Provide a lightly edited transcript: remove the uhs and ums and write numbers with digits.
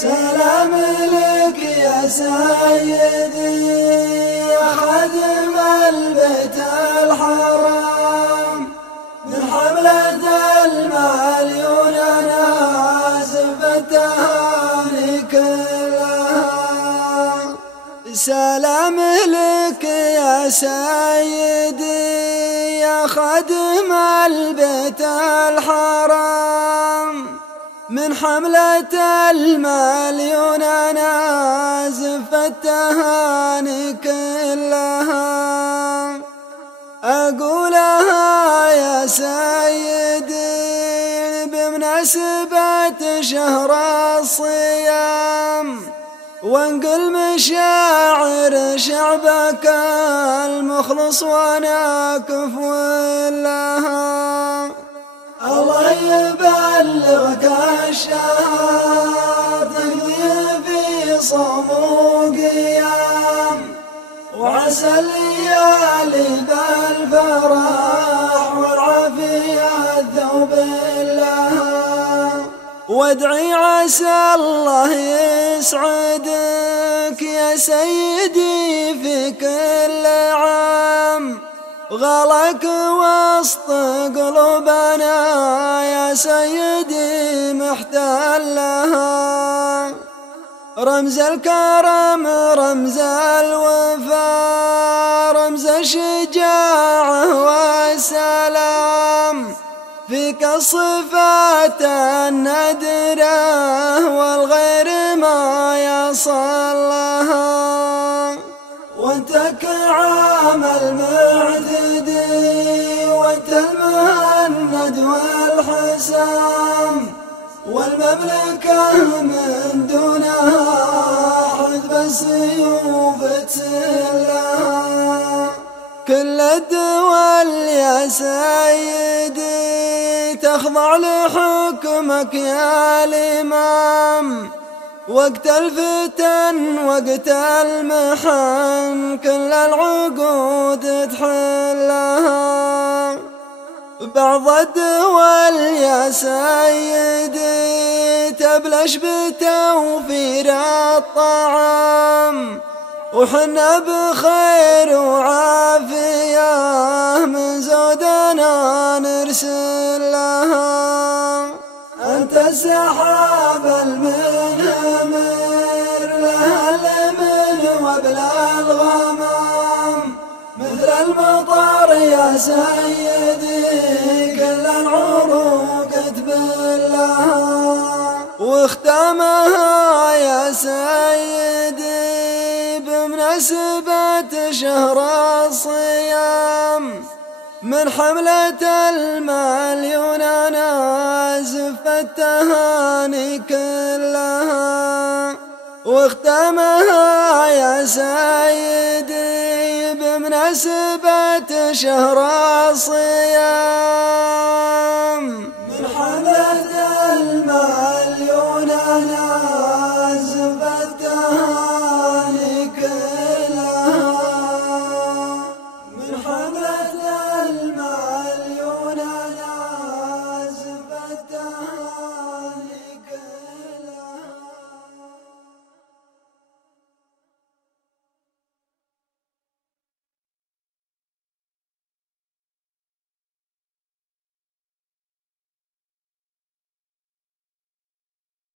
سلام لك يا سيدي يا خادم البيت الحرام، من حملة المليون نازف التهاني كلها. سلام لك يا سيدي يا خادم البيت الحرام، من حملة المليون نازف التهاني كلها. أقولها يا سيدي بمناسبة شهر الصيام، وانقل مشاعر شعبك المخلص وانا كفو لها. الله يبلغك الشهر تقضي في صوم وقيام، وعسى الليالي بالفرح والعافية الذوب لها. وادعي عسى الله يسعدك يا سيدي في كل عام، غلاك وسط قلوبنا يا سيدي محتلها. رمز الكرم رمز الوفا رمز الشجاعة والسلام، فيك الصفات النادرة والغير ما يصلها. وانت كعام المعتدي وانت المهند والحسام، والمملكة من دونها حذف السيوف تسلها. كل الدول يا سيدي تخضع لحكمك يا الإمام، وقت الفتن وقت المحن كل العقود تحلها. بعض الدول يا سيدي تبلش بتوفير الطعام، وحنا بخير وعافية من زودنا نرسل لها. أنت السحاب المنهمر لها الأمن وبلا الغمام، مثل المطر يا سيدي كل العروق تبلها. واختامها يا سيدي بمناسبة شهر الصيام، من حملة المليون نازف التهاني كلها. واختامها يا سيدي بمناسبة شهر الصيام،